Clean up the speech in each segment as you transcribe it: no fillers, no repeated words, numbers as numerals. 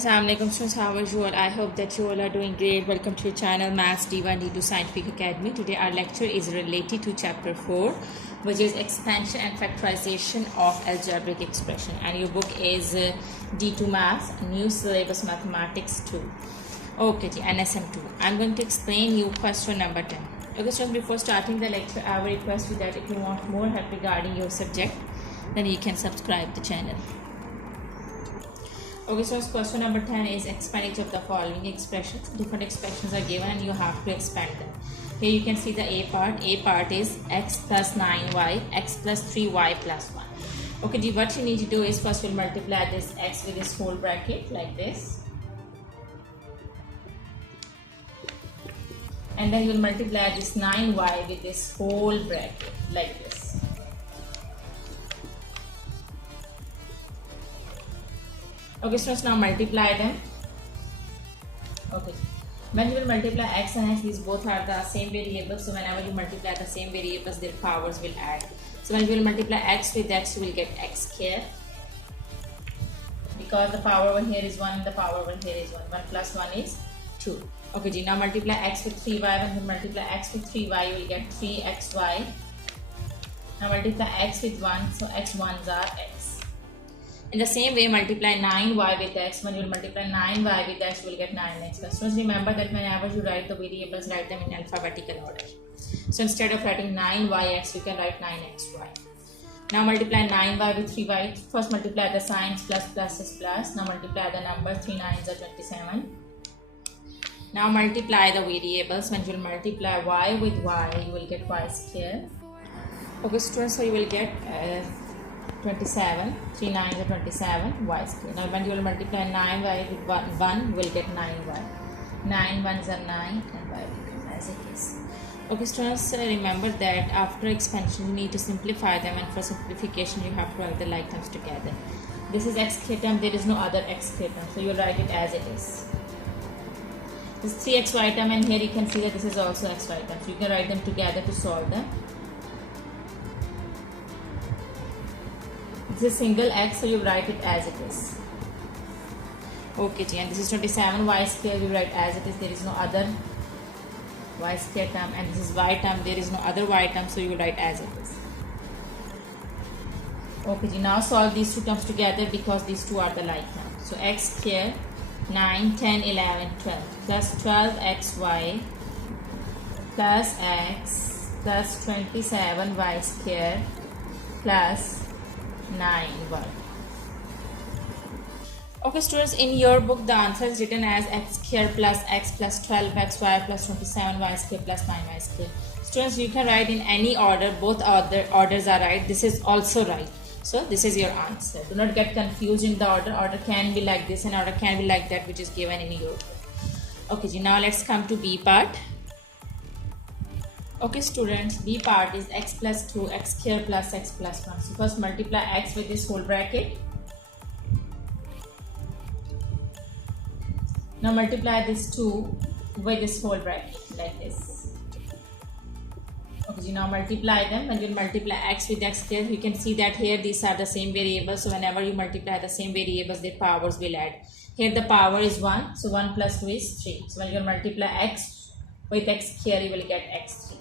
Assalamualaikum students, how are you all? I hope that you all are doing great. Welcome to your channel Maths D1 D2 Scientific Academy. Today our lecture is related to chapter 4, which is expansion and factorization of algebraic expression, and your book is D2 Maths, New Syllabus Mathematics 2. Okay, NSM 2. I'm going to explain you question number 10. Okay students, before starting the lecture, I will request you that if you want more help regarding your subject, then you can subscribe the channel. Okay, so question number 10 is expand each of the following expressions. Different expressions are given and you have to expand them. Here you can see the A part. A part is x plus 9y, x plus 3y plus 1. Okay, what you need to do is first we'll multiply this x with this whole bracket like this. And then you'll multiply this 9y with this whole bracket like this. Okay, so now multiply them. Okay, when you will multiply x and x, these both are the same variables. So whenever you multiply the same variables, their powers will add. So when you will multiply x with x, you will get x square. Because the power over here is 1 and the power over here is 1. 1 plus 1 is 2. Okay, now multiply x with 3y. When you multiply x with 3y, you will get 3xy. Now multiply x with 1, so x1s are x. In the same way, multiply 9y with x. When you multiply 9y with x, you will get 9x. So remember that whenever you write the variables, write them in alphabetical order. So instead of writing 9yx, you can write 9xy. Now multiply 9y with 3y. First multiply the signs, plus is plus. Now multiply the numbers, 3 9s are 27. Now multiply the variables. When you will multiply y with y, you will get y square. Okay students, so you will get 27, 3 9s are 27, y square. Now when you will multiply 9y with 1, you will get 9y. 9 1s are 9 and y will as it is. Okay students, remember that after expansion you need to simplify them, and for simplification you have to write the like terms together. This is x square term, there is no other x square term, so you will write it as it is. This is 3xy term, and here you can see that this is also xy term, so you can write them together to solve them. This is single x, so you write it as it is. Okay, and this is 27 y square, you write as it is, there is no other y square term, and this is y term, there is no other y term, so you will write as it is. Okay, now solve these two terms together because these two are the like terms. So x square 9, 10, 11, 12 plus 12xy plus x plus 27y square plus 9y. Okay students, in your book the answer is written as x square plus x plus 12xy plus 27y square plus 9y square. Students, you can write in any order, both orders are right. This is also right. So this is your answer. Do not get confused in the order. Order can be like this and order can be like that, which is given in your book. Okay, now let's come to B part. Okay students, B part is x plus 2, x square plus x plus 1. So first multiply x with this whole bracket. Now multiply this 2 with this whole bracket like this. Okay, now multiply them. When you multiply x with x square, you can see that here these are the same variables. So whenever you multiply the same variables, their powers will add. Here the power is 1, so 1 plus 2 is 3. So when you multiply x with x square, you will get x3.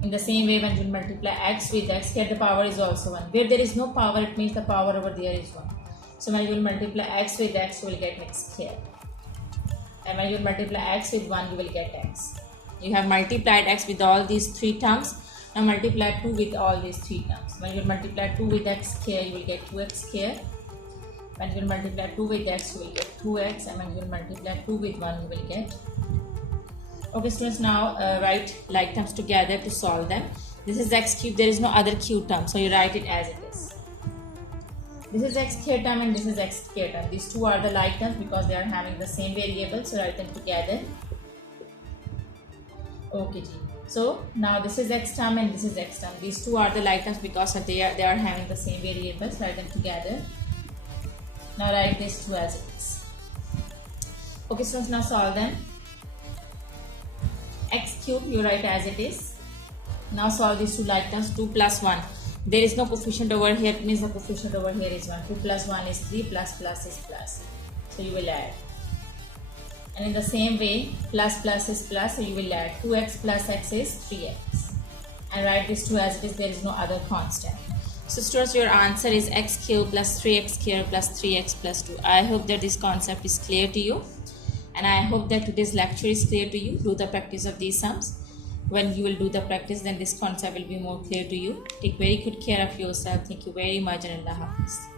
In the same way, when you multiply x with x, here the power is also 1. Where there is no power, it means the power over there is 1. So when you will multiply x with x, you will get x square. And when you multiply x with 1, you will get x. You have multiplied x with all these 3 terms. Now multiply 2 with all these 3 terms. When you multiply 2 with x square, you will get 2x square. When you multiply 2 with x, you will get 2x. And when you multiply 2 with 1, you will get. Okay students, now write like terms together to solve them. This is x cube, there is no other cube term, so you write it as it is. This is x square term and this is x square term. These two are the like terms because they are having the same variable, so write them together. Okay, so now this is x term and this is x term. These two are the like terms because they are having the same variables. Write them together. Now write this 2 as it is. Okay students, now solve them. X cube you write as it is. Now solve these two like terms. 2 plus 1. There is no coefficient over here, it means the coefficient over here is 1. 2 plus 1 is 3, plus is plus. So you will add. And in the same way, plus plus is plus, so you will add 2x plus x is 3x. And write this 2 as it is, there is no other constant. So students, your answer is x cube plus 3x cube plus 3x plus 2. I hope that this concept is clear to you. And I hope that today's lecture is clear to you. Do the practice of these sums. When you will do the practice, then this concept will be more clear to you. Take very good care of yourself. Thank you very much, and Allah Hafiz.